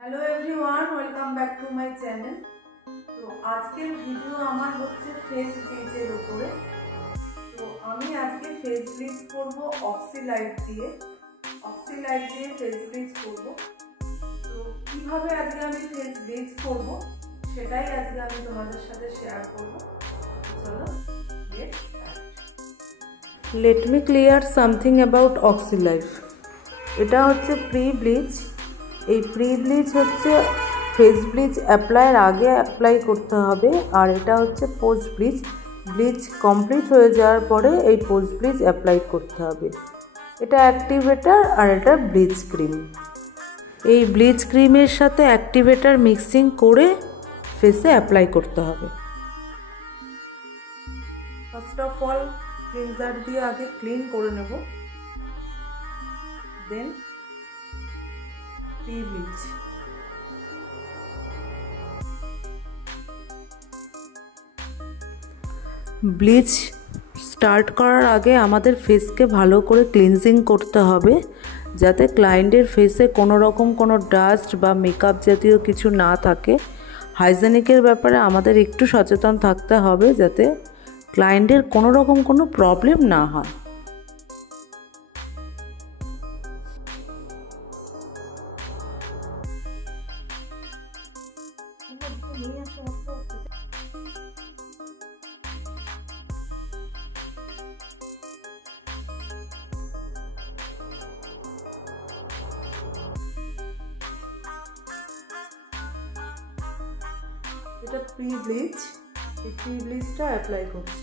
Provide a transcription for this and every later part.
Hello everyone, welcome back to my channel. तो आजकल भिडियो आमार होच्छे फेस ब्लिचेर उपरे। तो आमी आजके फेस ब्लिच करबो ऑक्सीलाइट दिए फेस ब्लिच करबो। तो किभाबे आजके आमी फेस ब्लिच करबो सेटाई आजके आमी तोमादेर साथे शेयर करबो। चलो let's start. Let me clear something about Oxylite. एटा होच्छे प्री ब्लिच। এই প্রি ব্লিচ হচ্ছে ফেস ব্লিচ অ্যাপ্লাইয়ের আগে অ্যাপ্লাই করতে হবে, আর এটা হচ্ছে পোস্ট ব্লিচ। ব্লিচ কমপ্লিট হয়ে যাওয়ার পরে এই পোস্ট ব্লিচ অ্যাপ্লাই করতে হবে। এটা অ্যাক্টিভেটার আর এটা ব্লিচ ক্রিম। এই ব্লিচ ক্রিমের সাথে অ্যাক্টিভেটার মিক্সিং করে ফেসে অ্যাপ্লাই করতে হবে। ফার্স্ট অফ অল ক্লিনজার দিয়ে আগে ক্লিন করে নেব, দেন ব্লিচ। ব্লিচ স্টার্ট করার আগে আমাদের ফেসকে ভালো করে ক্লিনজিং করতে হবে, যাতে ক্লায়েন্টের ফেসে কোনো রকম কোনো ডাস্ট বা মেকআপ জাতীয় কিছু না থাকে। হাইজেনিকের ব্যাপারে আমাদের একটু সচেতন থাকতে হবে, যাতে ক্লায়েন্টের কোনো রকম কোনো প্রবলেম না হয়। এটা প্রি ব্লিচ, এই প্রি ব্লিচটা অ্যাপ্লাই করছি।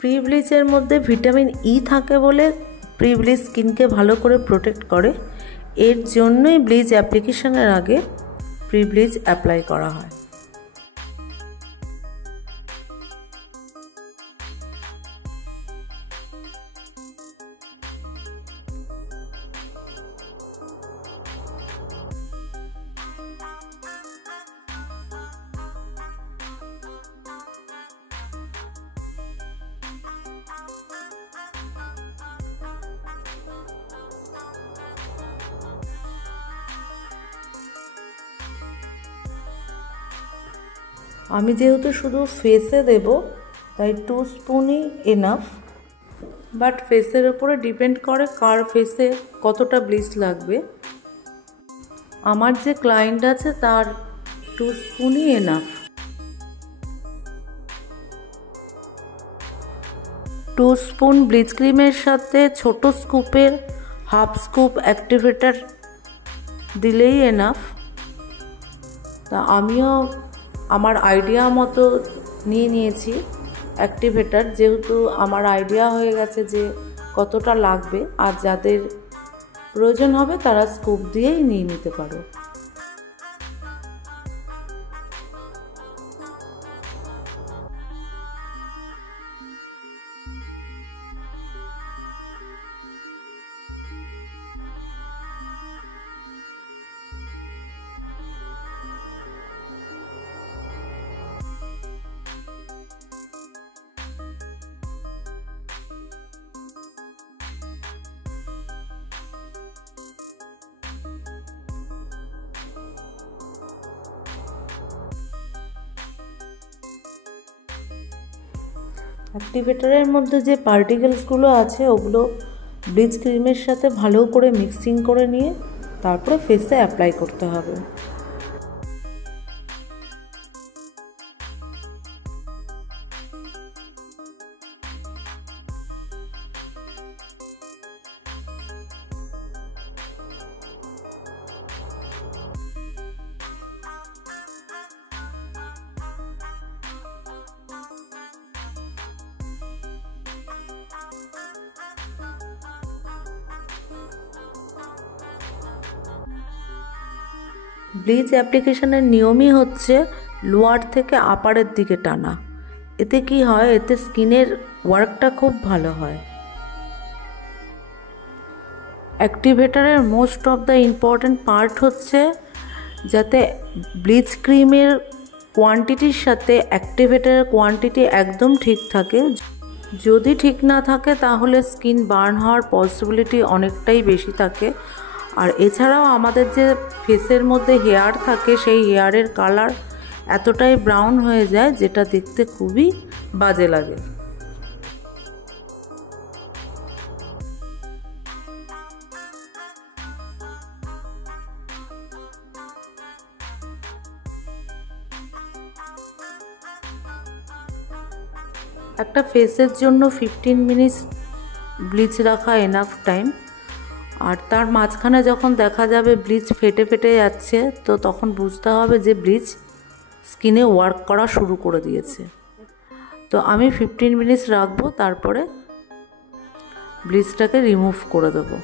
প্রি ব্লিচের মধ্যে ভিটামিন ই থাকে বলে প্রি ব্লিচ স্কিনকে ভালো করে প্রোটেক্ট করে। এর জন্যই ব্লিচ অ্যাপ্লিকেশনের আগে প্রি ব্লিচ অ্যাপ্লাই করা হয়। আমি যেহেতু শুধু ফেসে দেব তাই 2 স্পুনই এনাফ, বাট ফেসের উপরে ডিপেন্ড করে কার ফেসে কতটা ব্লিচ লাগবে। আমার যে ক্লায়েন্ট আছে তার 2 স্পুনই এনাফ। 2 স্পুন ব্লিচ ক্রিমের সাথে ছোট স্কুপের হাফ স্কুপ অ্যাক্টিভেটার দিলেই এনাফ। তা আমিও আমার আইডিয়া মতো নিয়ে নিয়েছি অ্যাক্টিভেটার, যেহেতু আমার আইডিয়া হয়ে গেছে যে কতটা লাগবে, আর যাদের প্রয়োজন হবে তারা স্কুপ দিয়েই নিয়ে নিতে পারো। অ্যাক্টিভেটারের মধ্যে যে পার্টিকেলসগুলো আছে ওগুলো ব্লিচ ক্রিমের সাথে ভালো করে মিক্সিং করে নিয়ে তারপরে ফেসে অ্যাপ্লাই করতে হবে। ব্লিচ অ্যাপ্লিকেশনের নিয়মই হচ্ছে লোয়ার থেকে আপারের দিকে টানা। এতে কি হয়, এতে স্কিনের ওয়ার্কটা খুব ভালো হয়। অ্যাক্টিভেটারের most of the important part হচ্ছে যাতে ব্লিচ ক্রিমের কোয়ান্টিটির সাথে অ্যাক্টিভেটারের কোয়ান্টিটি একদম ঠিক থাকে। যদি ঠিক না থাকে তাহলে স্কিন বার্ন হওয়ার পসিবিলিটি অনেকটাই বেশি থাকে। আর এছাড়াও আমাদের যে ফেসের মধ্যে হেয়ার থাকে সেই হেয়ারের কালার এতটাই ব্রাউন হয়ে যায় যেটা দেখতে খুবই বাজে লাগে। একটা ফেসের জন্য 15 মিনিটস ব্লিচ রাখা এনাফ টাইম। আর তার মাঝখানে যখন দেখা যাবে ব্লিচ ফেটে ফেটে যাচ্ছে, তো তখন বুঝতে হবে যে ব্লিচ স্কিনে ওয়ার্ক করা শুরু করে দিয়েছে। তো আমি 15 মিনিটস রাখবো, তারপরে ব্লিচটাকে রিমুভ করে দেবো।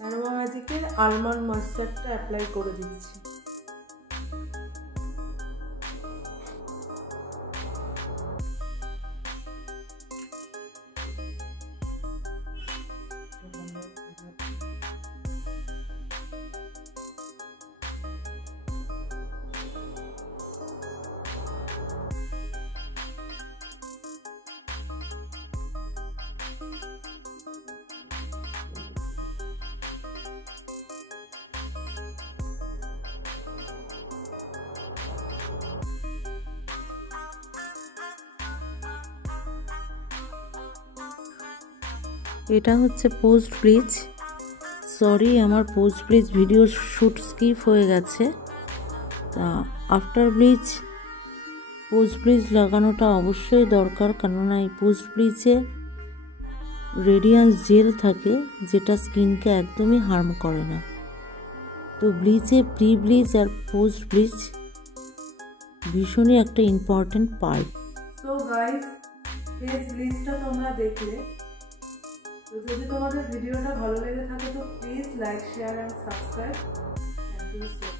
অ্যারোমা ম্যাজিকের আলমন্ড ময়েশ্চারটা অ্যাপ্লাই করে দিচ্ছি। এটা হচ্ছে পোস্ট ব্লিচ। সরি, আমার post bleach video shoot skip হয়ে গেছে। তা আফটার ব্লিচ পোস্ট ব্লিচ লাগানোটা অবশ্যই দরকার, কেননা এই পোস্ট ব্লিচে রেডিয়ান্স জেল থাকে যেটা স্কিনকে একদমই হার্ম করে না। তো ব্লিচে প্রি ব্লিচ আর পোস্ট ব্লিচ ভীষণই একটা important part. So guys, face ব্লিচটা তোমরা দেখলে। তো যদি তোমাদের ভিডিওটা ভালো লেগে থাকে তো please like, share and subscribe. Thank you so much.